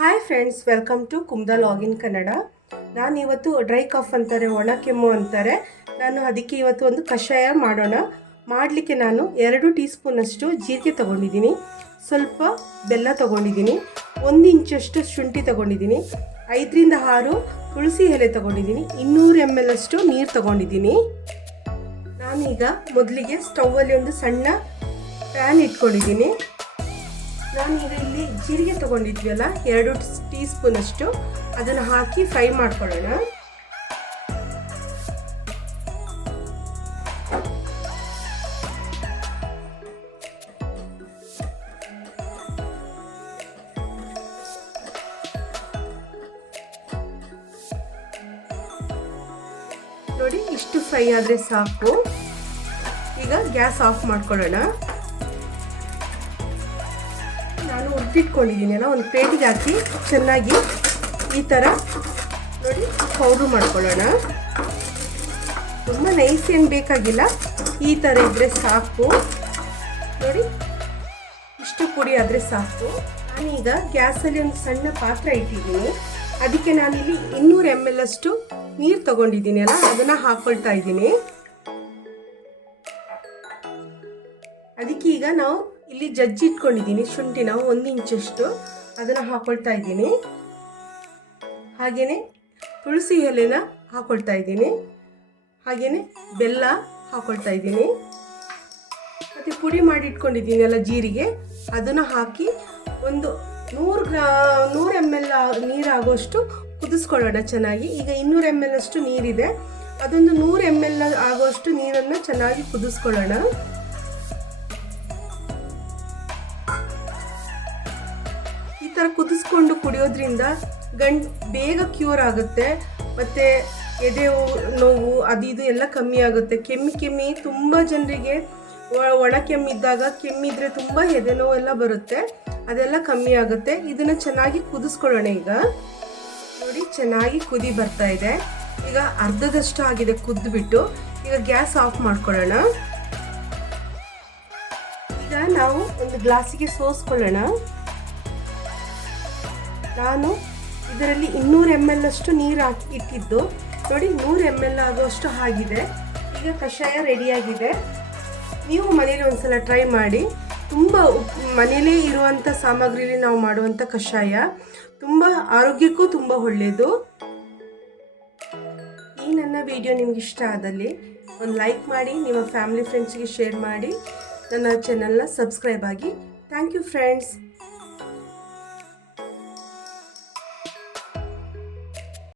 Hi friends, welcome to ಕುಮ್ದಾ ಲಾಗಿನ್ ಕನ್ನಡ. ನಾನು ಇವತ್ತು ಡ್ರೈ ಕಫ್ ಅಂತಾರೆ, ಒಣ ಕೆಮ್ಮು ಅಂತಾರೆ. ನಾನು ಅದಕ್ಕೆ ಇವತ್ತು ಒಂದು ಕಷಾಯ ಮಾಡೋಣ. ಮಾಡಲಿಕ್ಕೆ ನಾನು 2 ಟೀ ಸ್ಪೂನಷ್ಟು ಜೀರಿಗೆ ತೊಗೊಂಡಿದ್ದೀನಿ, ಸ್ವಲ್ಪ ಬೆಲ್ಲ ತೊಗೊಂಡಿದ್ದೀನಿ, 1 ಇಂಚಷ್ಟು ಶುಂಠಿ ತೊಗೊಂಡಿದ್ದೀನಿ, 5ರಿಂದ 6 ತುಳಸಿ ಎಲೆ ತೊಗೊಂಡಿದ್ದೀನಿ, 200 ml ಅಷ್ಟು ನೀರು ತೊಗೊಂಡಿದ್ದೀನಿ. ನಾನೀಗ ಮೊದಲಿಗೆ ಸ್ಟೌವಲ್ಲಿ ಒಂದು ಸಣ್ಣ ಪ್ಯಾನ್ ಇಟ್ಕೊಂಡಿದ್ದೀನಿ. ನಾನೀಗ ಇಲ್ಲಿ ಜೀರಿಗೆ ತೊಗೊಂಡಿದ್ವಲ್ಲ 2 ಟೀ ಸ್ಪೂನಷ್ಟು, ಅದನ್ನು ಹಾಕಿ ಫ್ರೈ ಮಾಡ್ಕೊಳ್ಳೋಣ. ನೋಡಿ, ಇಷ್ಟು ಫ್ರೈ ಆದರೆ ಸಾಕು. ಈಗ ಗ್ಯಾಸ್ ಆಫ್ ಮಾಡ್ಕೊಳ್ಳೋಣ. ನಾನು ಉದ್ದಿಟ್ಕೊಂಡಿದ್ದೀನಲ್ಲ, ಒಂದು ಪ್ಲೇಟಿಗೆ ಹಾಕಿ ಚೆನ್ನಾಗಿ ಈ ಥರ ನೋಡಿ ಪೌಡ್ರು ಮಾಡ್ಕೊಳ್ಳೋಣ. ತುಂಬ ನೈಸ್ ಏನು ಬೇಕಾಗಿಲ್ಲ, ಈ ಥರ ಇದ್ದರೆ ಸಾಕು. ನೋಡಿ, ಇಷ್ಟು ಪುಡಿ ಆದರೆ ಸಾಕು. ನಾನೀಗ ಗ್ಯಾಸಲ್ಲಿ ಒಂದು ಸಣ್ಣ ಪಾತ್ರೆ ಇಟ್ಟಿದ್ದೀನಿ. ಅದಕ್ಕೆ ನಾನಿಲ್ಲಿ 200 ml ಅಷ್ಟು ನೀರು ತೊಗೊಂಡಿದ್ದೀನಿ ಅಲ್ಲ, ಅದನ್ನು ಹಾಕ್ಕೊಳ್ತಾ ಇದ್ದೀನಿ. ಅದಕ್ಕೆ ಈಗ ನಾವು ಇಲ್ಲಿ ಜಜ್ಜಿಟ್ಕೊಂಡಿದ್ದೀನಿ ಶುಂಠಿನ 1 ಇಂಚಷ್ಟು, ಅದನ್ನು ಹಾಕೊಳ್ತಾ ಇದ್ದೀನಿ. ಹಾಗೆಯೇ ತುಳಸಿ ಎಲೆನ ಹಾಕೊಳ್ತಾ ಇದ್ದೀನಿ, ಹಾಗೆಯೇ ಬೆಲ್ಲ ಹಾಕೊಳ್ತಾ ಇದ್ದೀನಿ, ಮತ್ತು ಪುಡಿ ಮಾಡಿ ಇಟ್ಕೊಂಡಿದ್ದೀನಿ ಅಲ್ಲ ಜೀರಿಗೆ, ಅದನ್ನು ಹಾಕಿ ಒಂದು 100 ml ನೀರಾಗುವಷ್ಟು ಕುದಿಸ್ಕೊಳ್ಳೋಣ ಚೆನ್ನಾಗಿ. ಈಗ 200 ml ಅಷ್ಟು ನೀರಿದೆ, ಅದೊಂದು 100 ml ಆಗುವಷ್ಟು ನೀರನ್ನು ಚೆನ್ನಾಗಿ ಕುದಿಸ್ಕೊಳ್ಳೋಣ. ಈ ಥರ ಕುದಿಸ್ಕೊಂಡು ಕುಡಿಯೋದ್ರಿಂದ ಬೇಗ ಕ್ಯೂರ್ ಆಗುತ್ತೆ, ಮತ್ತು ಎದೆ ನೋವು ಅದು ಇದು ಎಲ್ಲ ಕಮ್ಮಿ ಆಗುತ್ತೆ. ಕೆಮ್ಮಿ ತುಂಬ ಜನರಿಗೆ ಒಣ ಕೆಮ್ಮಿದ್ದಾಗ, ಕೆಮ್ಮಿದ್ರೆ ತುಂಬ ಎದೆ ನೋವು ಎಲ್ಲ ಬರುತ್ತೆ, ಅದೆಲ್ಲ ಕಮ್ಮಿ ಆಗುತ್ತೆ. ಇದನ್ನು ಚೆನ್ನಾಗಿ ಕುದಿಸ್ಕೊಳ್ಳೋಣ. ಈಗ ನೋಡಿ, ಚೆನ್ನಾಗಿ ಕುದಿ ಬರ್ತಾ ಇದೆ. ಈಗ ಅರ್ಧದಷ್ಟು ಆಗಿದೆ ಕುದ್ದುಬಿಟ್ಟು. ಈಗ ಗ್ಯಾಸ್ ಆಫ್ ಮಾಡ್ಕೊಳ್ಳೋಣ. ಈಗ ನಾವು ಒಂದು ಗ್ಲಾಸಿಗೆ ಸೋಸ್ಕೊಳ್ಳೋಣ. ನಾನು ಇದರಲ್ಲಿ 200 ml ಅಷ್ಟು ನೀರು ಇಟ್ಟಿದ್ದು, ನೋಡಿ 100 ml ಆಗುವಷ್ಟು ಆಗಿದೆ. ಈಗ ಕಷಾಯ ರೆಡಿಯಾಗಿದೆ. ನೀವು ಮನೇಲಿ ಒಂದ್ಸಲ ಟ್ರೈ ಮಾಡಿ. ತುಂಬ ಮನೇಲೇ ಇರುವಂಥ ಸಾಮಗ್ರಿಲಿ ನಾವು ಮಾಡುವಂಥ ಕಷಾಯ ತುಂಬ ಆರೋಗ್ಯಕ್ಕೂ ತುಂಬ ಒಳ್ಳೆಯದು. ಈ ನನ್ನ ವಿಡಿಯೋ ನಿಮ್ಗೆ ಇಷ್ಟ ಆದಲ್ಲಿ ಒಂದು ಲೈಕ್ ಮಾಡಿ, ನಿಮ್ಮ ಫ್ಯಾಮಿಲಿ ಫ್ರೆಂಡ್ಸ್ಗೆ ಶೇರ್ ಮಾಡಿ, ನನ್ನ ಚಾನಲ್ನ ಸಬ್ಸ್ಕ್ರೈಬ್ ಆಗಿ. Thank you friends.